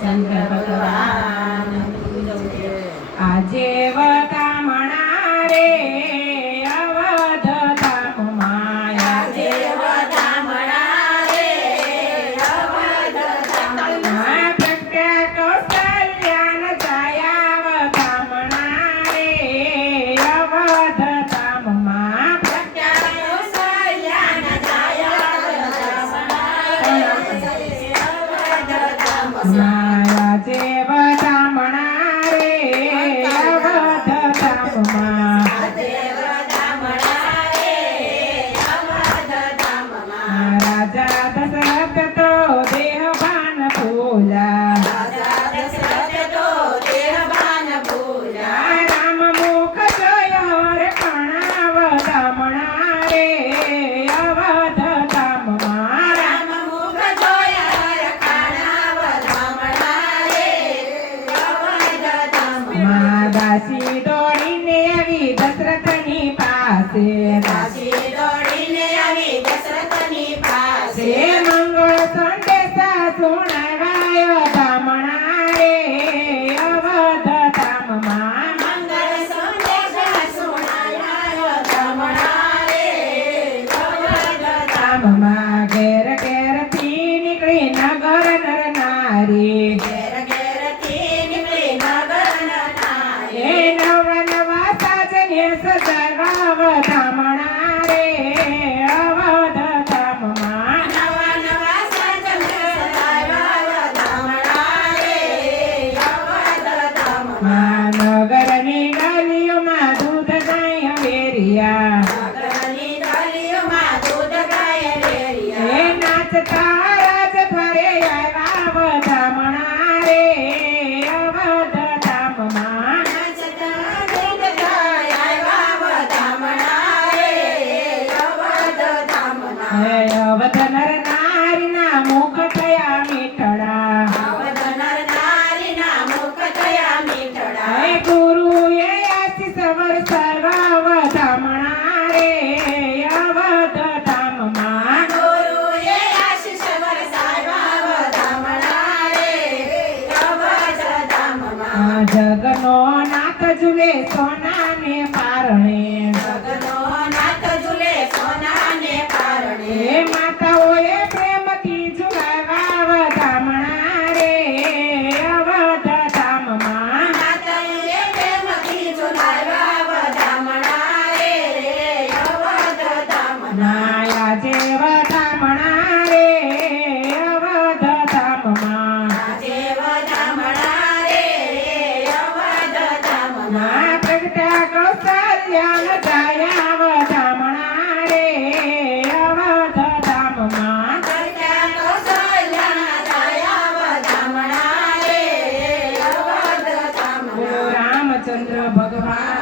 રામચંદ્ર ભગવાન આજે વધામણા રે અવધ ધામમાં આજે વધામણા રે અવધ ધામમાં પ્રગટ્યા કૌશલ્યાન છાયા વધામણા રે અવધ ધામમાં પ્રગટ્યા કૌશલ્યાન છાયા આજે વધામણા રે અવધ ધામમાં રાજા દશરથ તો દેહભાન ભૂલા રામ મુખ જોય હર કણા વધામણા રે અવધ ધામમાં દાસી દોડીને આવી દશરથની પાસે મંગળ સંદેશા સુણાવાયો ધામણા રે અવધ ધામમાં ધામમાં ઘેર ઘેરથી નીકળી નગર નર નારી સજાવા વધામણા રે અવધ ધામમાં નગરની ગલીઓમાં દૂધ ગાય વેરિયા નાચતા રાજ ફરે આવ્યા વધામણા રે અવધ ધામમાં અવધ નર નારીના મુખ થયા મીઠડા ગુરુએ આશીષ વરસાવા વધામણા રે અવધ ધામમાં જગનો નાથ ઝૂલે સોનાને પારણે માતાઓએ પ્રેમથી ઝુલાવા વધામણા રે અવધ ધામમાં આજે વધામણા રે અવધ ધામમાં પ્રગટ્યા કૌશલ્યાન છાયા વધામણા રે અવધ ધામમાં રામચંદ્ર ભગવાન